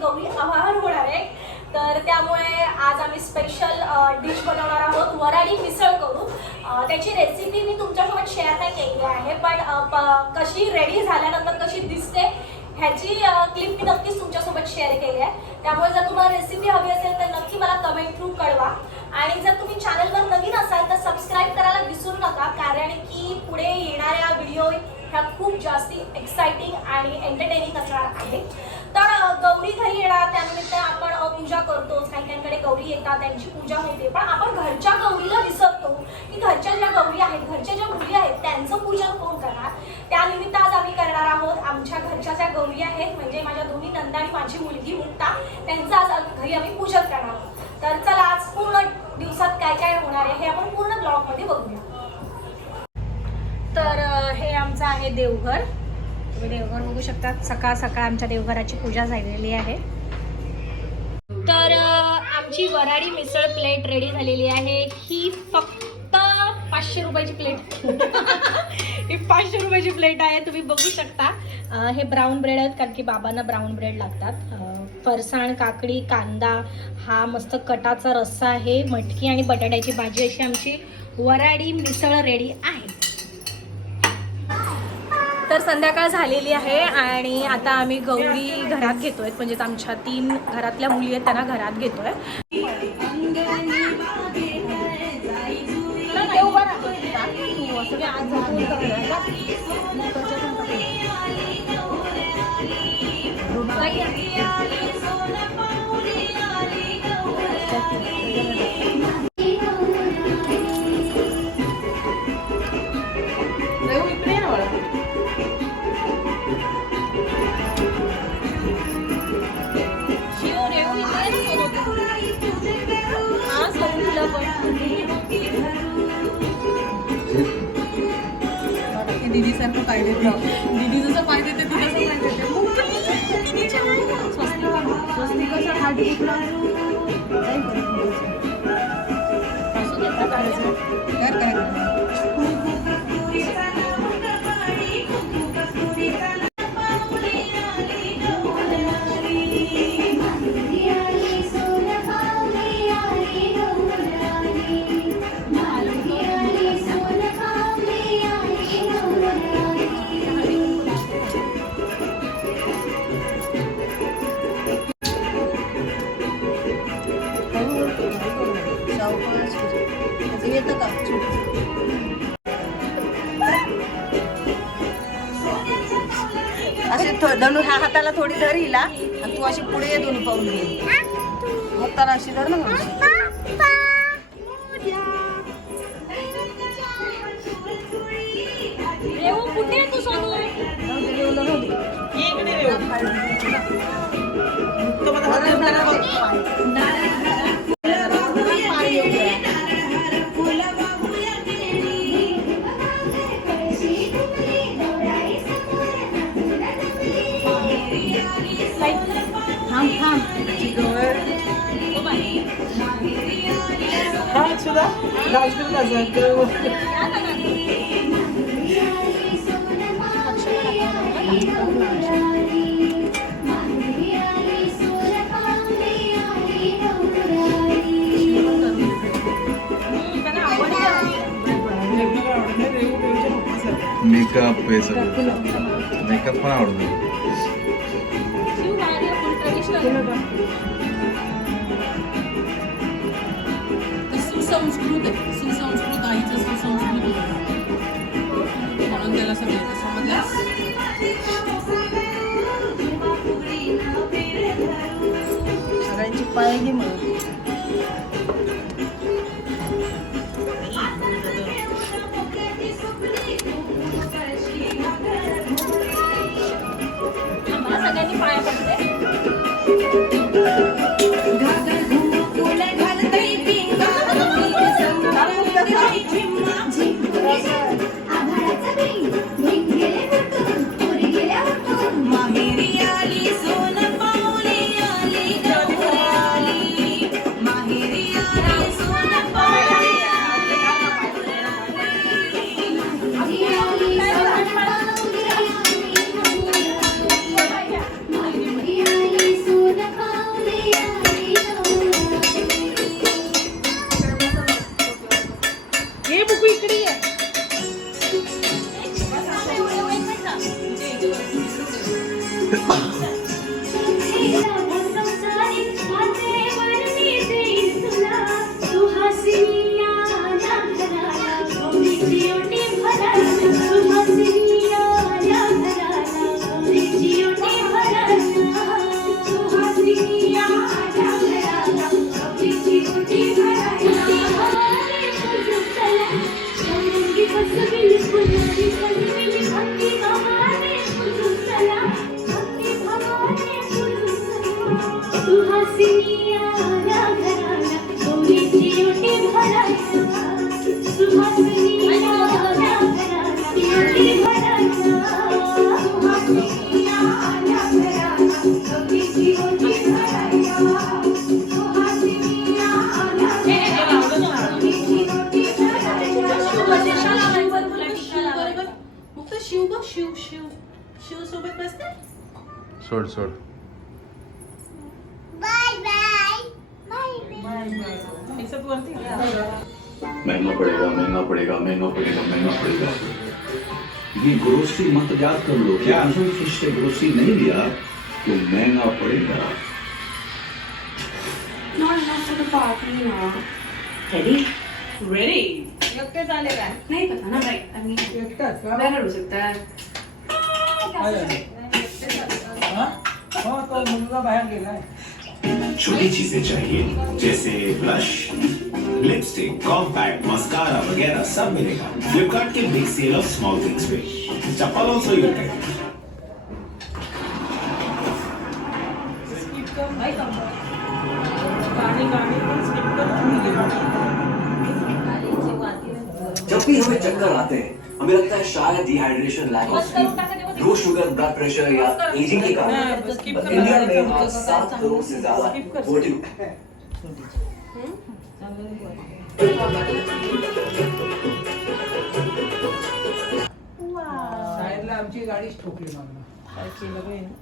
गौरी आवाहन होणार आहे. तर त्यामुळे आज आम्ही स्पेशल डिश बनवणार आहोत. वराडी मिसळ करू. त्याची रेसिपी मी तुमच्यासोबत शेअर नाही केली आहे पण कशी रेडी झाल्यानंतर कशी दिसते ह्याची क्लिप मी नक्कीच तुमच्यासोबत शेअर केली आहे. त्यामुळे जर तुम्हाला रेसिपी हवी असेल तर नक्की मला कमेंट थ्रू कळवा. आणि जर तुम्ही चॅनलवर नवीन असाल तर सबस्क्राईब करायला विसरू नका कारण की पुढे येणाऱ्या व्हिडिओ ह्या खूप जास्ती एक्साइटिंग आणि एंटरटेनिंग असणार आहे. गौरी घरी येणार त्यानिमित्त आपण पूजा करतो काही काहींकडे गौरी येतात त्यांची पूजा होते. पण आपण घरच्या गौरीला विसरतो की घरच्या ज्या गौरी आहेत घरच्या ज्या मुली आहेत त्यांचं पूजन कोण करणार? त्यानिमित्त आज आम्ही करणार आहोत आमच्या घरच्या ज्या गौरी आहेत म्हणजे माझ्या दोन्ही नंदा आणि माझी मुलगी मुक्ता त्यांचं आज घरी आम्ही पूजन करणार आहोत. तर चला आज पूर्ण दिवसात काय काय होणार आहे हे आपण पूर्ण ब्लॉगमध्ये बघूया. तर हे आमचं आहे देवघर. तुम्ही देवघर बघू शकता. सकाळ सकाळ आमच्या देवघराची पूजा झालेली आहे. तर आमची वराडी मिसळ प्लेट रेडी झालेली आहे. ही फक्त पाचशे रुपयाची प्लेट ही पाचशे रुपयाची प्लेट आहे. तुम्ही बघू शकता. हे ब्राऊन ब्रेड आहेत कारण की बाबांना ब्राऊन ब्रेड लागतात. फरसाण काकडी कांदा हा मस्त कटाचा रस्सा आहे. मटकी आणि बटाट्याची भाजी अशी आमची वराडी मिसळ रेडी आहे. संध्याकाळ झालेली आहे आणि आता आम्ही गौरी घरात घेतोय. म्हणजे आमच्या तीन घरातल्या मुली आहेत त्यांना घरात घेतोय. दीदी पाय देते दीदी जसं पाय देते ती तसं पाय देते. स्वस्तिकाचा हात घेतला काय सावकाश त्याचं येतं का अशी थो- धनु ह्या हाताला थोडी धर हिला. आणि तू अशी पुढे ये दोन्ही पाऊल घे. हाताला अशी धर ना कुठे Şurada Dajdım da zaten. Makeup వేసాడు మేకప్ కూడా ఆవిడ sezon do this. him. से ग्रोसरी नहीं लिया तो महँगा पड़ेगा। Not enough for the party now. Ready? Ready एकटे झाले नहीं पता ना राइट आई मीन बेटर हो सकता है। छोटी चीज़ें चाहिए जैसे ब्लश लिपस्टिक कॉम्पैक्ट मस्कारा वगैरह सब मिलेगा। फ्लिपकार्ट के big sale off small things पे। चप्पल ऑल्सो यू कैन जब भी हमें चक्कर आते हैं हमें लगता है शायद dehydration lack of sleep low sugar blood pressure या एजिंग के कारण नाही, skip But करा. इंडिया में आज सात करोड़ से ज़्यादा. वोटिंग साईडला आमची गाडीच ठोकली मला काय केलं बाई ना?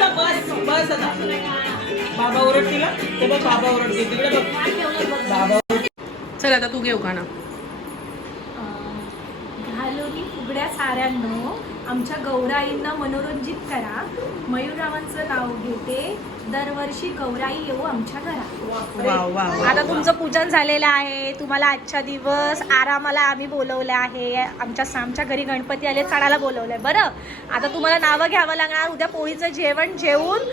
हे बस बस आता. बाबा ओरडतील ते बघ बाबा ओरडतील. तिकडे बघ. बाबा चल आता तू घेऊ का ना फुगड्या साऱ्यांनो आमच्या गौराईंना मनोरंजित करा. मयूररावांचं नाव घेते. दरवर्षी गौराई येऊ आमच्या घरात. वा वा आता तुमचं पूजन झालेलं आहे. तुम्हाला आजच्या दिवस आरामाला आम्ही बोलवलं आहे. आमच्या आमच्या घरी गणपती आले सणाला बोलवलंय. बरं? आता तुम्हाला नावं घ्यावं लागणार. उद्या पोळीचं जेवण जेवून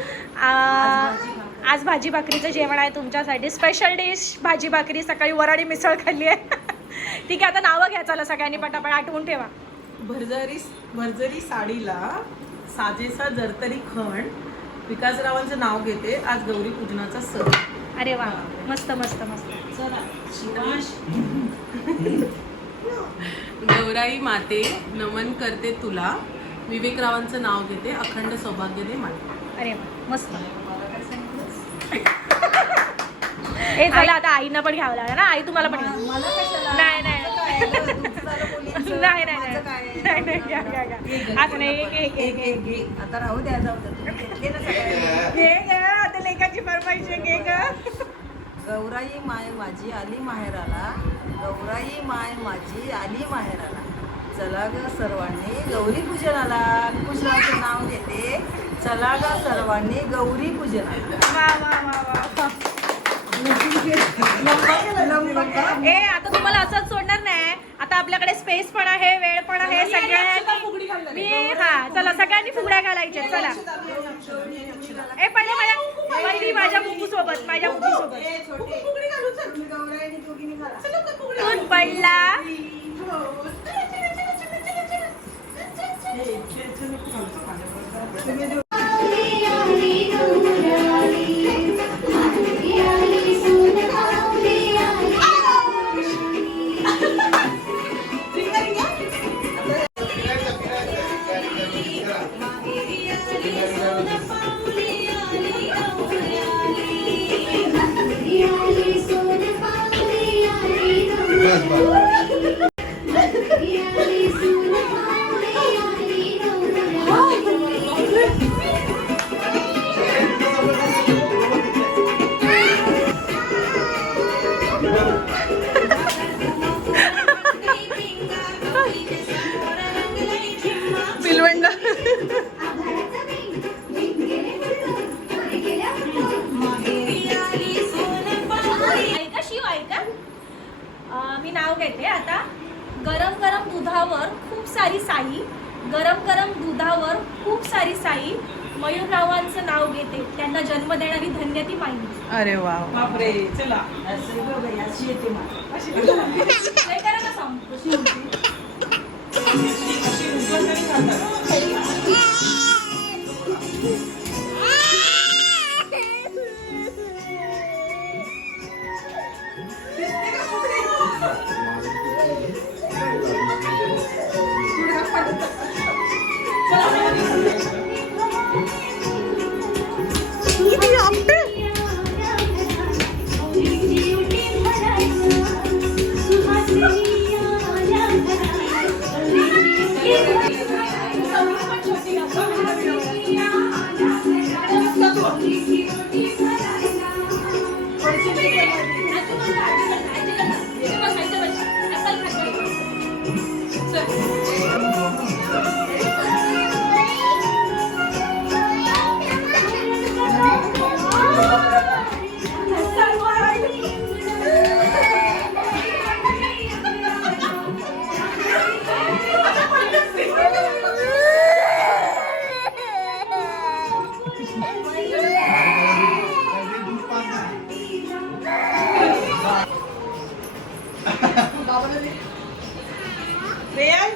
आज भाजी भाकरीचं जेवण आहे तुमच्यासाठी. स्पेशल डिश भाजी भाकरी सकाळी वराडी मिसळ खाल्ली आहे. ठीक आहे आता नावं घ्या चला सगळ्यांनी पटापट आठवून ठेवा. भरजरी भरजरी साडीला साजेसा जरतरी खण. विकासरावांचं नाव घेते. आज गौरी पूजनाचा सण. अरे वा. मस्त मस्त मस्त. चला. शिवाश. गौराई माते नमन करते तुला. विवेकरावांचं नाव घेते. अखंड सौभाग्य दे माते. अरे वा. मस्त. ए चला आता आईनं पण घ्यावं लागणार ना? आई तुम्हाला पण घ्या. नाही नाही. नाही नाही नाही. नाही नाही घ्या घ्या घ्या असं नाही एक एक एक एक एक. आता राहू द्या जाऊ घे. घे ग आता लेखाची फरमाईश घे ग गौराई माय माझी आली माहेराला. गौराई माय माझी आली माहेराला. चला ग सर्वांनी गौरी पूजनाला पूजनाचं नाव घेते. चला ग सर्वांनी गौरी पूजनाला. वा वा वा वा. ए आता तुम्हाला असंच सोडणार नाही. आता आपल्याकडे स्पेस पण आहे वेळ पण आहे सगळ्यांनी मी हा चला सगळ्यांनी फुगड्या घालायच्या चला. ए पहिले माझ्या पहिली माझ्या बुकू सोबत माझ्या बुकू सोबत तून पडला. अरे वा बापरे चला.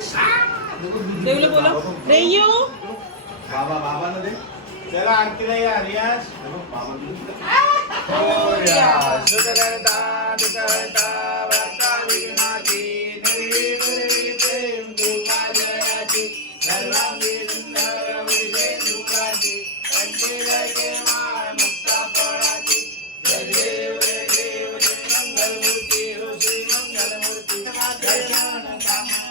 करा ना सांग बाबा बाबा न दे चला आरतीला या रियाज बाबा सुखकर्ता दुःखहर्ता वार्ता विघ्नाची निर्विघ्न प्रेम कृपाजयाची सर्वांगी सुंदर विजय सुखाची पंचेलके माळ मुक्ता फळाची जय देव जय देव जय मंगलमूर्ती हो श्री मंगलमूर्ती जय देव जय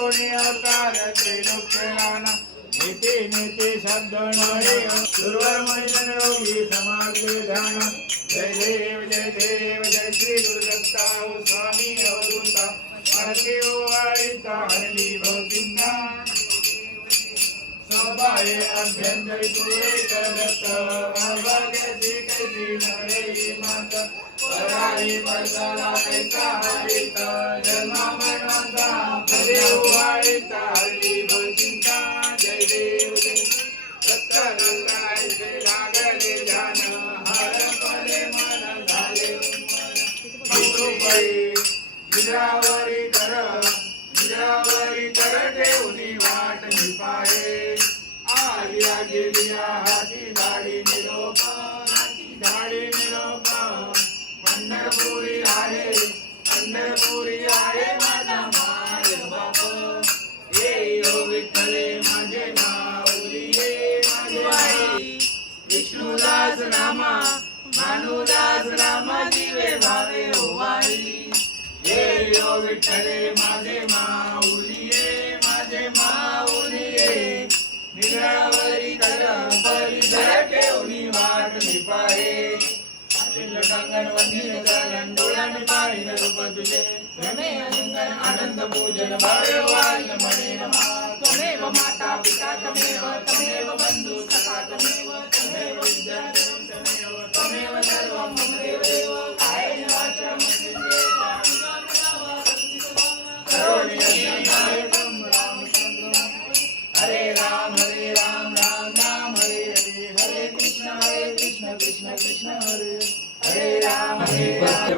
त्रिगोणी अवतार त्रिलोक्यनाना नीती नीती शब्द नळे सुरवर मनिजन योगी समागले ध्यान जय देव जय देव जय श्री गुरुदत्ता स्वामी अवधूता हरते ओ वाळीता हरली भवतिंदा स्वभावे अभ्यंतरी तुरे करत अभाग्याची कैसी नरे मात. पराई पडताला कैसा हरित जन्मा मरणाचा पदे उवाळीता हरली भचिंता जय देव जय रक्त रंगायचे लागले ध्यान हरपले मन झाले. मन विद्रावरी कर यो विठ्ठले माझे माऊली ये माझे माऊली ये निरावरी कर परिसर ठेवणी वाट निपाये कंगण वंदित चरण डोळ्याने पाहिलं रूप तुझे. रमे अंगण आनंद पूजन भावे वाल मणे नमा. त्वमेव माता पिता तमेव तमेव बंधु सखा तमेव तमेव विद्या तमेव तमेव सर्वं मम देव देव.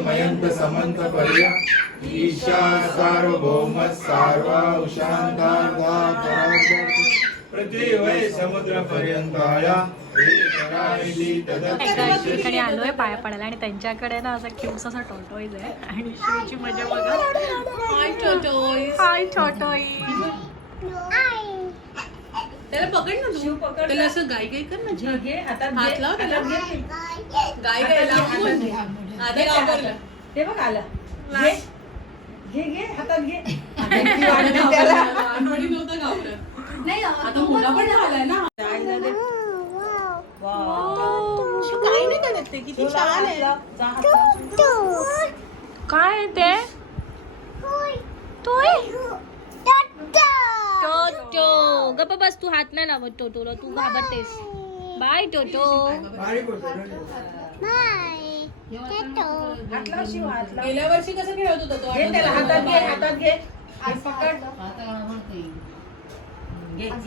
मयंत समंत पर्या ईशा सार्वभौम सार्वा उशांतार्धा पृथ्वी समुद्र ठिकाणी आलोय पाया पडायला आणि त्यांच्याकडे ना असा क्यूस असा टोटोईज आहे. आणि शिवची मजा बघा. हाय हाय त्याला पकड ना तू. त्याला असं गाई गाई कर ना घे हात लाव त्याला. गाई गाई लाव आता घाबरलं ते बघ आलं. घे घे हातात घे. लहानपणी नव्हतं घाबरत आता मुला पण झालाय ना. काही नाही करत ते. किती छान आहे. काय आहे ते? टोटो. गप्प बस तू हात नाही लावत टोटोला. तू घाबरतेस. बाय. टोटो. गेल्या वर्षी कसं खेळत होता तो? हातात घे हातात घे. आज पकड